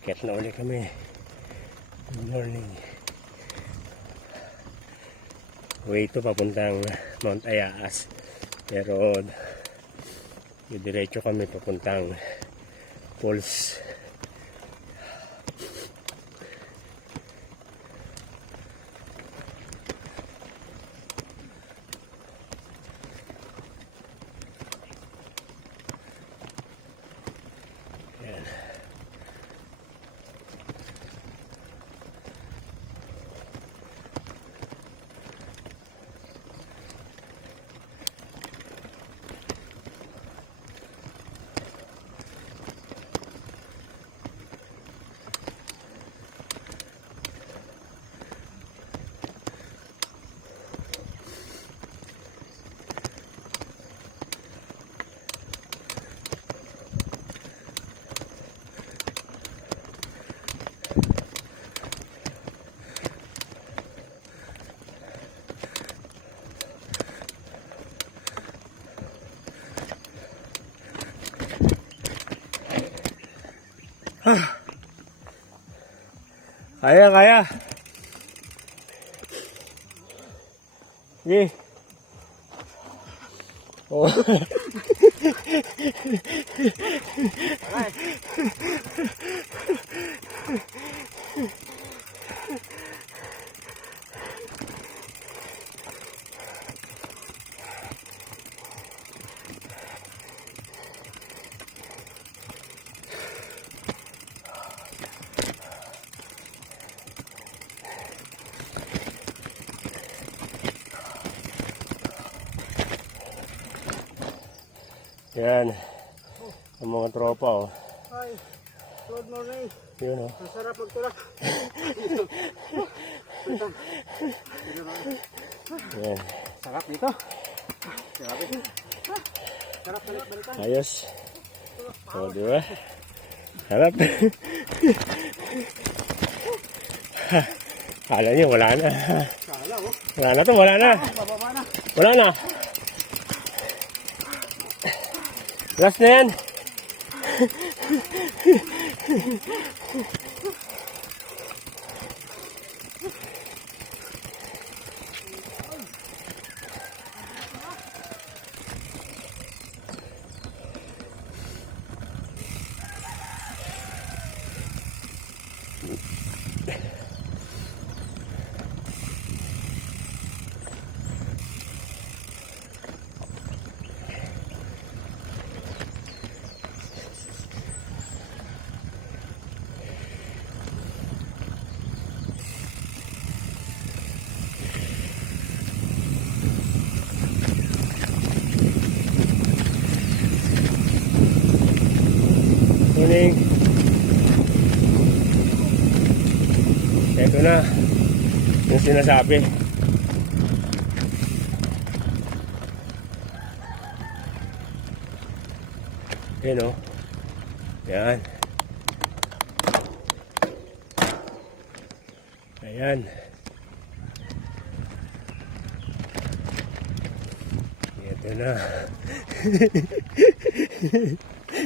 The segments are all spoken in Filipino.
Akyat na ulit kami. Good morning. Way ito papuntang Mount Ayaas. Pero diretso kami papuntang Falls. Yan. Kaya. Sige. Oh. Yan. Ang mga tropa, oh. Hi. Good morning. Yun, oh. Ang sarap magtulak. Yan. Sarap dito. Sarap balikan. Ayos. O, di ba? Harap. Kala niyo, wala na. Sala, oh. Wala na to, wala na. Bababa na. Wala na. Last na yan. Morning. Ito na yung sinasabi. Yan, o. Yan. Ayan. Ito na.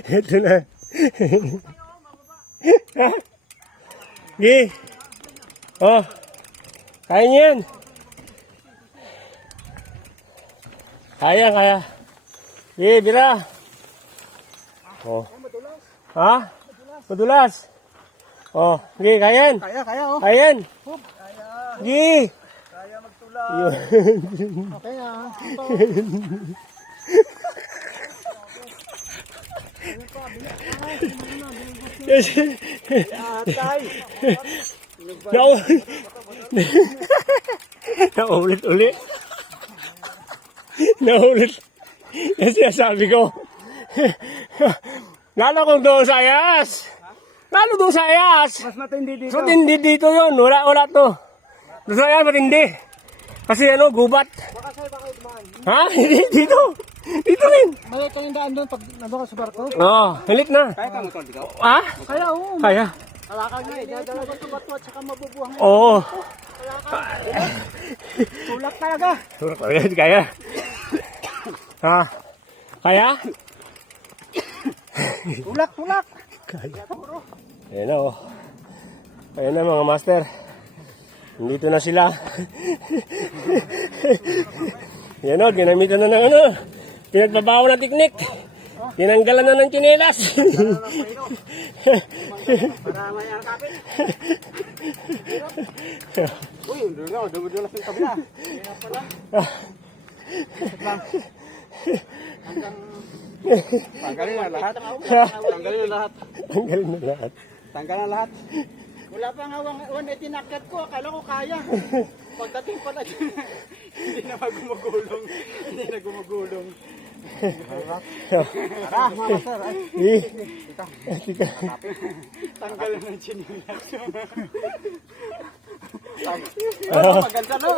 Ito na. Gi. Oh. Kaya niyan. Kaya. Gi, bira. Oh. Ha? Madulas. Oh, gi, kayan. Kaya, oh. Kayan. Kaya. Gi. Kaya magtulak. Okay na. Atay. Naulit-ulit. Naulit. Yan sinasabi ko. Lalo kung doon sa Ayas. Lalo doon sa Ayas. Mas matindi dito. Matindi dito yun. Wala to. Doon sa Ayas matindi. Kasi ano, gubat. Baka sa'yo, baka dumaan. Ha? Hindi, dito. Dito rin. Mali kayong daan doon pag nandun ka sa barko. Oo, hilit na. Kaya ka motor, di ka? Ha? Kaya, oo. Kaya. Kalakal nga eh. Dadala ka ito bato at saka mabubuhang. Oo. Tulak talaga. Kaya. Ha? Kaya? Tulak, tulak. Ayan na oh. Ayan na mga master. Nandito na sila. Yan o, ginamitan na ng ano. Pinagbabawa ng teknik. Tinanggalan na ng tsinelas. Para may kapit. Uy, dudulas yung kabila. Hirap pala. Tanggalin na lahat. Tanggalin na lahat. Tanggalin na lahat. Tanggal na lahat. Wala pa nga 180 nakit ko. Akala ko kaya. Pagdating pala dyan, hindi na gumugulong. Hindi na gumugulong. Tara, mga sir. Tika. Tanggal na ng chinilas. Maganda na.